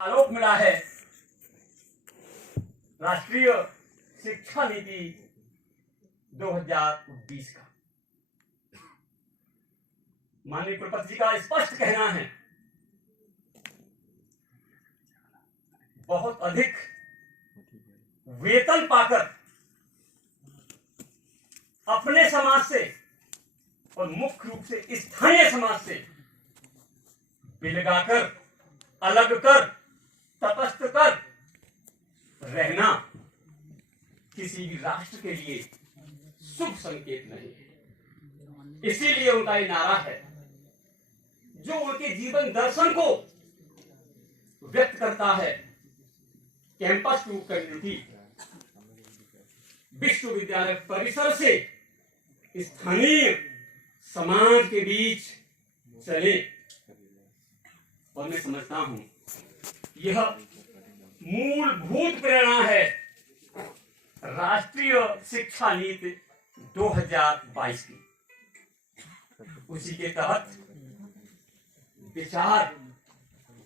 आलोक मिला है राष्ट्रीय शिक्षा नीति 2020 का। माननीय कुलपति जी का स्पष्ट कहना है, बहुत अधिक वेतन पाकर अपने समाज से और मुख्य रूप से स्थानीय समाज से बिलगाकर, अलग कर, तटस्थ कर रहना किसी भी राष्ट्र के लिए शुभ संकेत नहीं है। इसीलिए उनका ये नारा है, जो उनके जीवन दर्शन को व्यक्त करता है, कैंपस टू कम्युनिटी, विश्वविद्यालय परिसर से स्थानीय समाज के बीच चले। और मैं समझता हूं यह मूलभूत प्रेरणा है राष्ट्रीय शिक्षा नीति 2022 की। उसी के तहत विचार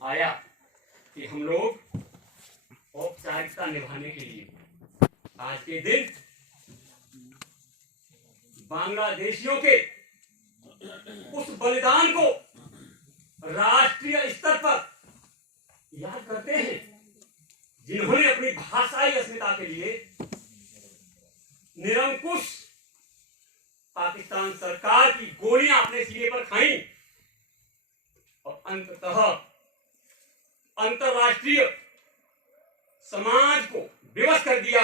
आया कि हम लोग औपचारिकता निभाने के लिए आज के दिन बांग्लादेशियों के उस बलिदान को राष्ट्रीय स्तर पर याद करते हैं, जिन्होंने अपनी भाषाई अस्मिता के लिए निरंकुश पाकिस्तान सरकार की गोलियां अपने सीने पर खाई और अंततः अंतरराष्ट्रीय समाज को विवश कर दिया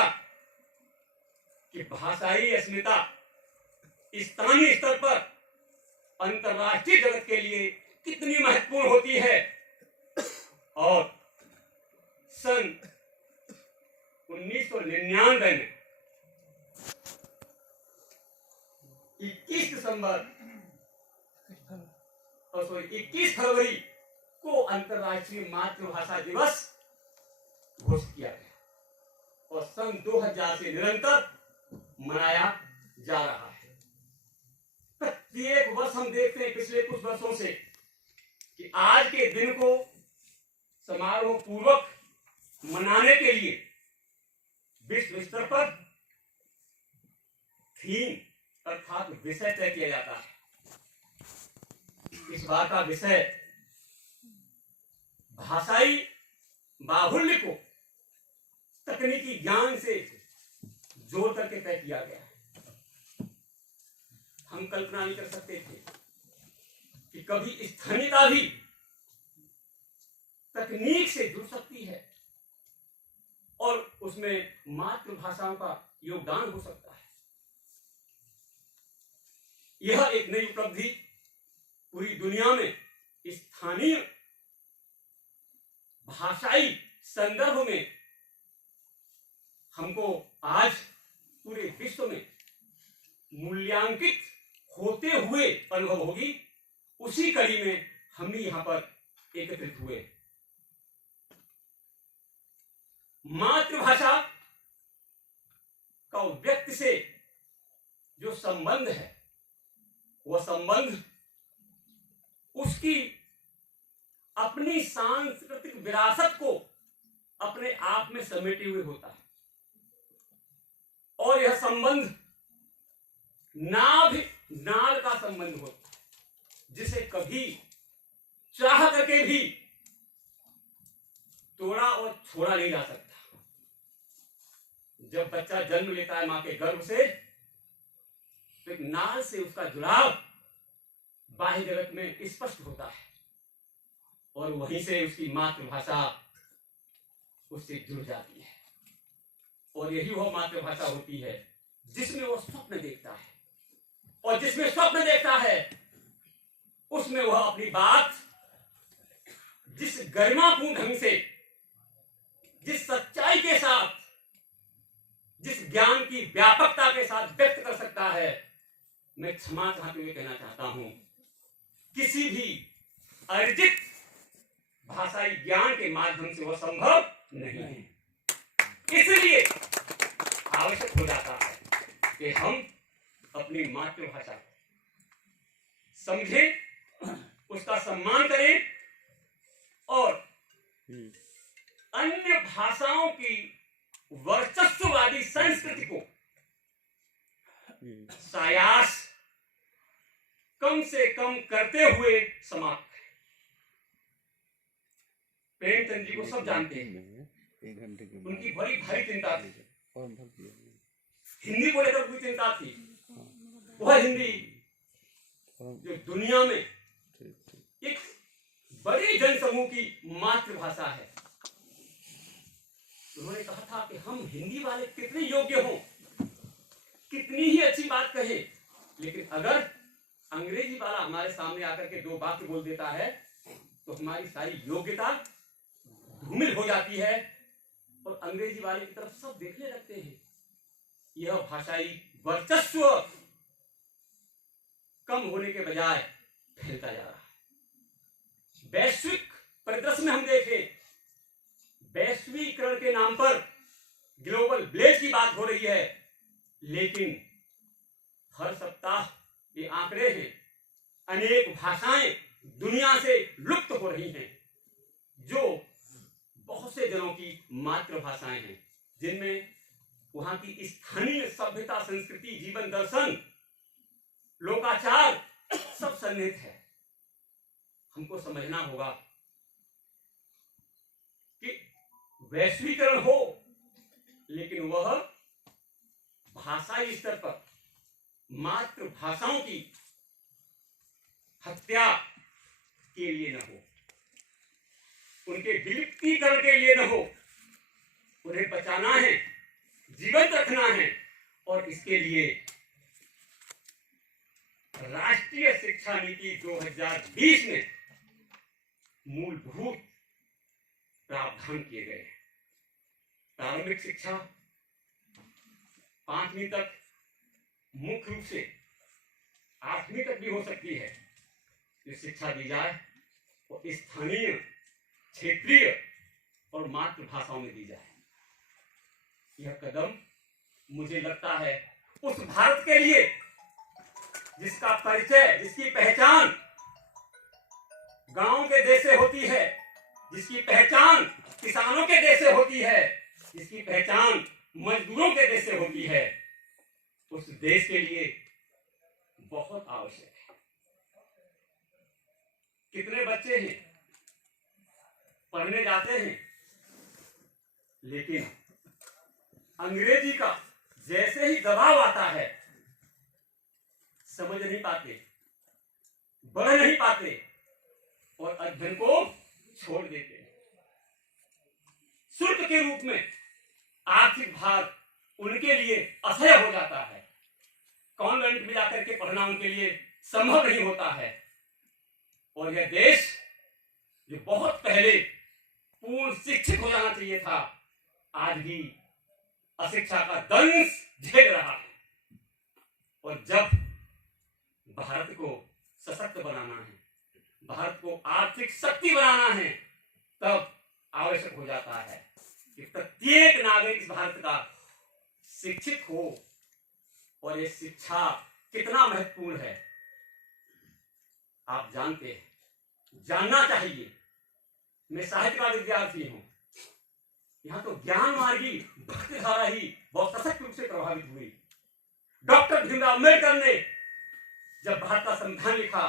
कि भाषाई अस्मिता स्थानीय स्तर पर अंतरराष्ट्रीय जगत के लिए कितनी महत्वपूर्ण होती है। और सन 1999 में 21 फरवरी को अंतरराष्ट्रीय मातृभाषा दिवस घोषित किया गया और सन 2000 से निरंतर मनाया जा रहा है। प्रत्येक वर्ष हम देखते हैं पिछले कुछ वर्षों से कि आज के दिन को समारोह पूर्वक मनाने के लिए विश्व स्तर पर थीम अर्थात विषय तय किया जाता है। इस बार का विषय भाषाई बाहुल्य को तकनीकी ज्ञान से जोड़ करके तय किया गया है। हम कल्पना नहीं कर सकते थे कि कभी स्थानीयता भी तकनीक से जुड़ सकती है और उसमें मातृभाषाओं का योगदान हो सकता है। यह एक नई उपलब्धि पूरी दुनिया में स्थानीय भाषाई संदर्भ में हमको आज पूरे विश्व में मूल्यांकित होते हुए अनुभव होगी। उसी कड़ी में हम भी यहां पर एकत्रित हुए। मातृभाषा का व्यक्ति से जो संबंध है, वह संबंध उसकी अपनी सांस्कृतिक विरासत को अपने आप में समेटे हुए होता है। और यह संबंध नाल का संबंध होता है, जिसे कभी चाह करके भी तोड़ा और छोड़ा नहीं जा सकता। जब बच्चा जन्म लेता है मां के गर्भ से, तो एक नाल से उसका जुड़ाव बाह्य जगत में स्पष्ट होता है और वहीं से उसकी मातृभाषा उससे जुड़ जाती है। और यही वह मातृभाषा होती है जिसमें वह स्वप्न देखता है, और जिसमें स्वप्न देखता है उसमें वह अपनी बात जिस गरिमापूर्ण ढंग से, जिस सच्चाई के साथ, जिस ज्ञान की व्यापकता के साथ व्यक्त कर सकता है। मैं क्षमा चाहते हुए कहना चाहता हूं, किसी भी अर्जित भाषाई ज्ञान के माध्यम से वह संभव नहीं है। इसलिए आवश्यक हो जाता है कि हम अपनी मातृभाषा समझें, उसका सम्मान करें और अन्य भाषाओं की वर्चस्ववादी संस्कृति को सायास कम से कम करते हुए समाप्त है। प्रेमचंद जी को सब जानते हैं, उनकी बड़ी भारी चिंता थी, हिंदी को लेकर कोई चिंता थी। वह हिंदी जो दुनिया में एक बड़े जनसमूह की मातृभाषा है। उन्होंने कहा था कि हम हिंदी वाले कितने योग्य हों, कितनी ही अच्छी बात कहे, लेकिन अगर अंग्रेजी वाला हमारे सामने आकर के दो वाक्य बोल देता है तो हमारी सारी योग्यता धूमिल हो जाती है और अंग्रेजी वाले की तरफ सब देखने लगते हैं। यह भाषाई वर्चस्व कम होने के बजाय फैलता जा रहा है। वैश्विक परिदृश्य में हम देखें, वैश्वीकरण के नाम पर ग्लोबल विलेज की बात हो रही है, लेकिन हर सप्ताह ये आंकड़े हैं, अनेक भाषाएं दुनिया से लुप्त हो रही हैं, जो बहुत से जनों की मातृभाषाएं हैं, जिनमें वहां की स्थानीय सभ्यता, संस्कृति, जीवन दर्शन, लोकाचार सब सन्निहित है। हमको समझना होगा कि वैश्वीकरण हो, लेकिन वह भाषाई स्तर पर मातृभाषाओं की हत्या के लिए न हो, उनके विलुप्तीकरण के लिए न हो। उन्हें बचाना है, जीवंत रखना है, और इसके लिए राष्ट्रीय शिक्षा नीति 2020 में मूलभूत प्रावधान किए गए हैं। प्रारंभिक शिक्षा 5वीं तक, मुख्य रूप से 8वीं तक भी हो सकती है, ये शिक्षा दी जाए और स्थानीय, क्षेत्रीय और मातृभाषाओं में दी जाए। यह कदम मुझे लगता है उस भारत के लिए जिसका परिचय, जिसकी पहचान गांव के देश से होती है, जिसकी पहचान किसानों के देश से होती है, जिसकी पहचान मजदूरों के देश से होती है, उस देश के लिए बहुत आवश्यक है। कितने बच्चे हैं पढ़ने जाते हैं, लेकिन अंग्रेजी का जैसे ही दबाव आता है समझ नहीं पाते, बढ़ नहीं पाते और अध्ययन को छोड़ देते हैं। शुल्क के रूप में आर्थिक भार उनके लिए असह्य हो जाता है। कॉन्वेंट में जाकर के पढ़ना उनके लिए संभव नहीं होता है। और यह देश जो बहुत पहले पूर्ण शिक्षित हो जाना चाहिए था, आज भी अशिक्षा का दंश झेल रहा है। और जब भारत को सशक्त बनाना है, भारत को आर्थिक शक्ति बनाना है, तब आवश्यक हो जाता है कि प्रत्येक नागरिक इस भारत का शिक्षित हो। और ये शिक्षा कितना महत्वपूर्ण है आप जानते हैं, जानना चाहिए। मैं साहित्य का विद्यार्थी हूं, यहां तो ज्ञान मार्गी भक्ति धारा ही बहुत सशक्त रूप से प्रभावित हुई। डॉक्टर भीमराव अम्बेडकर ने जब भारत का संविधान लिखा,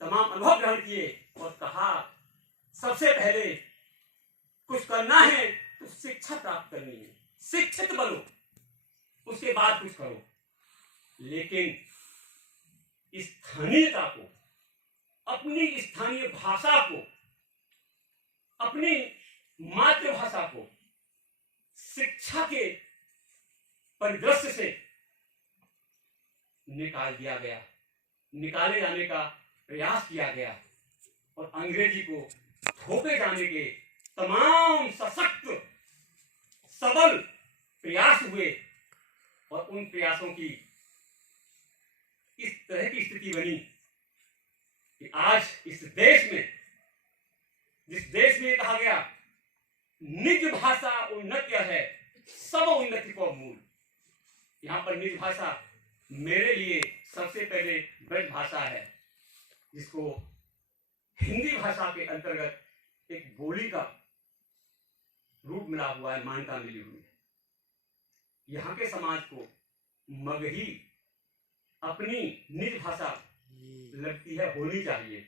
तमाम अनुभव ग्रहण किए और कहा सबसे पहले कुछ करना है तो शिक्षा प्राप्त करनी है, शिक्षित बनो, उसके बाद कुछ करो। लेकिन स्थानीयता को, अपनी स्थानीय भाषा को, अपनी मातृभाषा को शिक्षा के परिदृश्य से निकाल दिया गया, निकाले जाने का प्रयास किया गया और अंग्रेजी को थोपे जाने के तमाम सशक्त सबल प्रयास हुए। और उन प्रयासों की इस तरह की स्थिति बनी कि आज इस देश में, जिस देश में कहा गया निज भाषा उन्नत्य है, सब उन्नति को मूल, यहां पर निज भाषा मेरे लिए सबसे पहले ब्रज भाषा है, जिसको हिंदी भाषा के अंतर्गत एक बोली का रूप मिला हुआ है, मान्यता मिली हुई है। यहाँ के समाज को मगही अपनी निज भाषा लगती है, होनी चाहिए।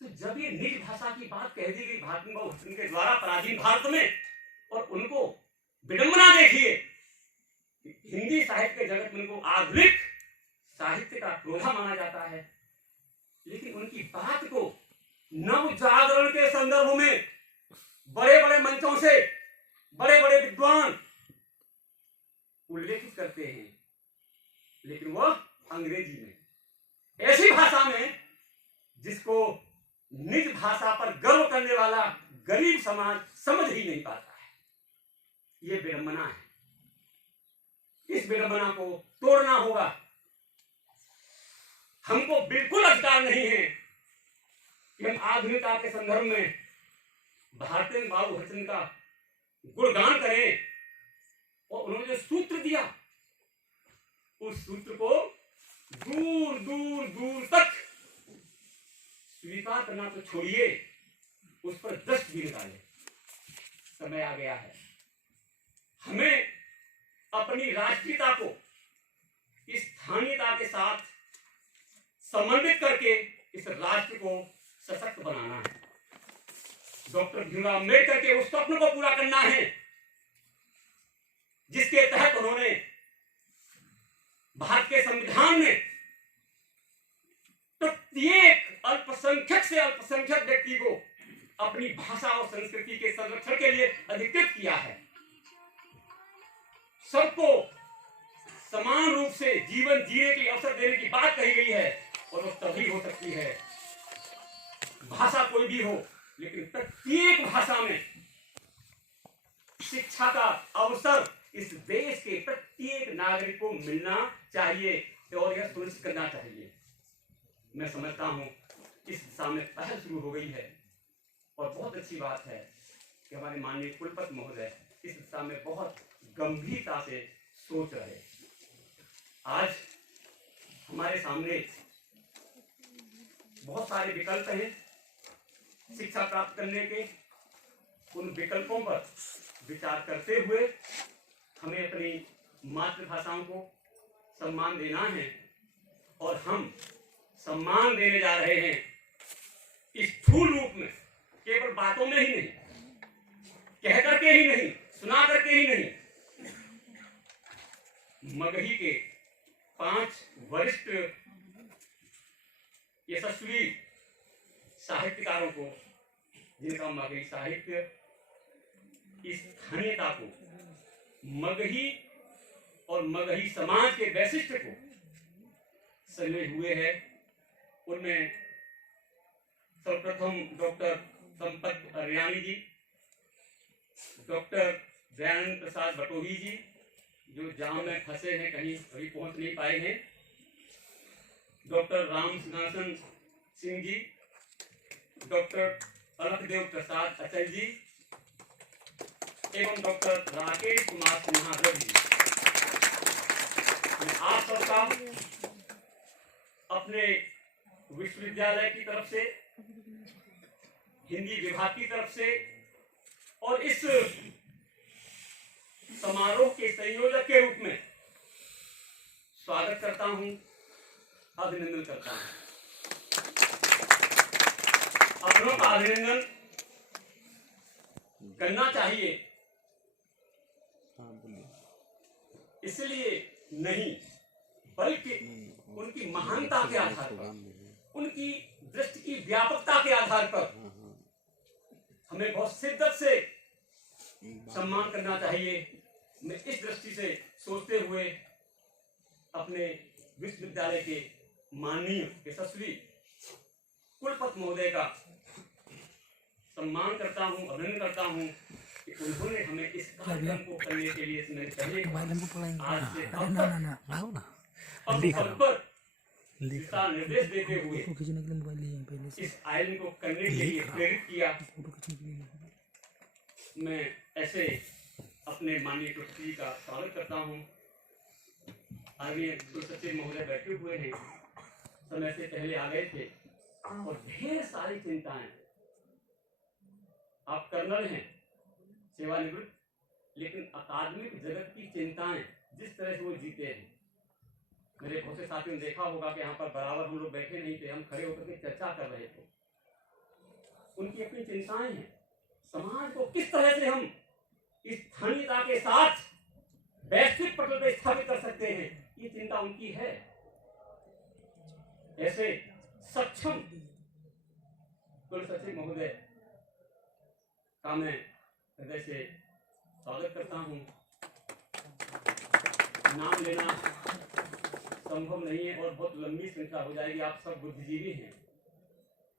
तो जब ये निज भाषा की बात कह दी गई भारतीय के द्वारा पराधीन भारत में, और उनको विडंबना देखिए, हिंदी साहित्य के जगत में उनको आधुनिक साहित्य का क्रोधा माना जाता है, लेकिन उनकी बात को नव जागरण के संदर्भ में बड़े बड़े मंचों से बड़े बड़े विद्वान उल्लेखित करते हैं, लेकिन वह अंग्रेजी में, ऐसी भाषा में जिसको निज भाषा पर गर्व करने वाला गरीब समाज समझ ही नहीं पाता है। यह विडंबना है, इस विडंबना को तोड़ना होगा। हमको बिल्कुल अधिकार नहीं है कि हम आधुनिकता के संदर्भ में भारतेंद्र बाबू हरिश्चंद्र का गुणगान करें, और उन्होंने जो सूत्र दिया, उस सूत्र को दूर दूर दूर तक स्वीकार करना तो छोड़िए, उस पर दस्त भी निकाले। समय आ गया है हमें अपनी राष्ट्रीयता को स्थानीयता के साथ समन्वित करके इस राष्ट्र को सशक्त बनाना है। डॉक्टर भीमराव अम्बेडकर के उस स्वप्न को पूरा करना है जिसके तहत उन्होंने भारत के संविधान में प्रत्येक अल्पसंख्यक से अल्पसंख्यक व्यक्ति को अपनी भाषा और संस्कृति के संरक्षण के लिए अधिकृत किया है। सबको समान रूप से जीवन जीने के अवसर देने की बात कही गई है, और वो तभी हो सकती है, भाषा कोई भी हो, लेकिन प्रत्येक भाषा में शिक्षा का अवसर इस देश के प्रत्येक नागरिक को मिलना चाहिए, और यह सुनिश्चित करना चाहिए। मैं समझता हूं इस दिशा में पहल शुरू हो गई है, और बहुत अच्छी बात है कि हमारे माननीय कुलपति महोदय इस दिशा में बहुत गंभीरता से सोच रहे। आज हमारे सामने बहुत सारे विकल्प हैं शिक्षा प्राप्त करने के। उन विकल्पों पर विचार करते हुए हमें अपनी मातृभाषाओं को सम्मान देना है, और हम सम्मान देने जा रहे हैं इस स्थूल रूप में, केवल बातों में ही नहीं, कह करके ही नहीं, सुना करके ही नहीं। मगही के 5 वरिष्ठ यशस्वी साहित्यकारों को, जिनका मगही साहित्य इस स्थानीयता को, मगही और मगही समाज के वैशिष्ट को संजोए हुए है, उनमें सर्वप्रथम डॉक्टर संपत अरियानी जी, डॉक्टर दयानंद प्रसाद बटोही जी, जो जाम में फंसे हैं, कहीं अभी पहुंच नहीं पाए हैं, डॉक्टर राम सिंहासन सिंह जी, डॉक्टर अलखदेव प्रसाद अचल जी, एवं डॉक्टर राकेश कुमार सिन्हा जी। आप सबका अपने विश्वविद्यालय की तरफ से, हिंदी विभाग की तरफ से, और इस समारोह के संयोजक के रूप में स्वागत करता हूं, अभिनंदन करता हूं। अपनों का अभिनंदन करना चाहिए, इसलिए नहीं बल्कि उनकी महानता के आधार पर, उनकी दृष्टि की व्यापकता के आधार पर हमें बहुत शिद्दत से सम्मान करना चाहिए। मैं इस दृष्टि से सोचते हुए अपने विश्वविद्यालय के माननीय यशस्वी कुलपति महोदय का सम्मान करता हूं, अभिनंदन करता हूं कि उन्होंने हमें इस कार्यक्रम को करने के लिए आज से अब पर दिशा निर्देश देते हुए इस आयोजन को करने के लिए प्रेरित किया। मैं ऐसे अपने माननीय कुलपति जी का स्वागत करता हूं। आदरणीय कुलसचिव महोदय बैठे हुए हैं, समय से पहले आ गए थे, और ढेर सारी चिंताएं। आप कर्नल हैं, सेवानिवृत्त, लेकिन अकादमिक जगत की चिंताएं जिस तरह से वो जीते हैं, मेरे बहुत से साथियों ने देखा होगा कि यहाँ पर बराबर हम लोग बैठे नहीं थे, हम खड़े होकर के चर्चा कर रहे थे। उनकी अपनी चिंताएं हैं, समाज को किस तरह से हम स्थानीयता के साथ वैश्विक पटल पर स्थापित कर सकते हैं, ये चिंता उनकी है। ऐसे सक्षम कुल सचिव महोदय का मैं हृदय से स्वागत करता हूँ। नाम लेना संभव नहीं है और बहुत लंबी श्रृंखला हो जाएगी, आप सब बुद्धिजीवी हैं।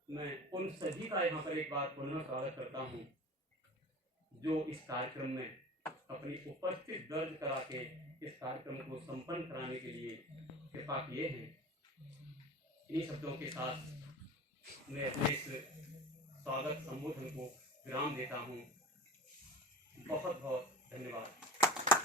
मैं उन सभी का यहाँ पर एक बार पुनः स्वागत करता हूँ जो इस कार्यक्रम में अपनी उपस्थिति दर्ज करा के इस कार्यक्रम को संपन्न कराने के लिए कृपा किए हैं। इन शब्दों के साथ मैं अपने इस स्वागत संबोधन को विराम देता हूँ। बहुत बहुत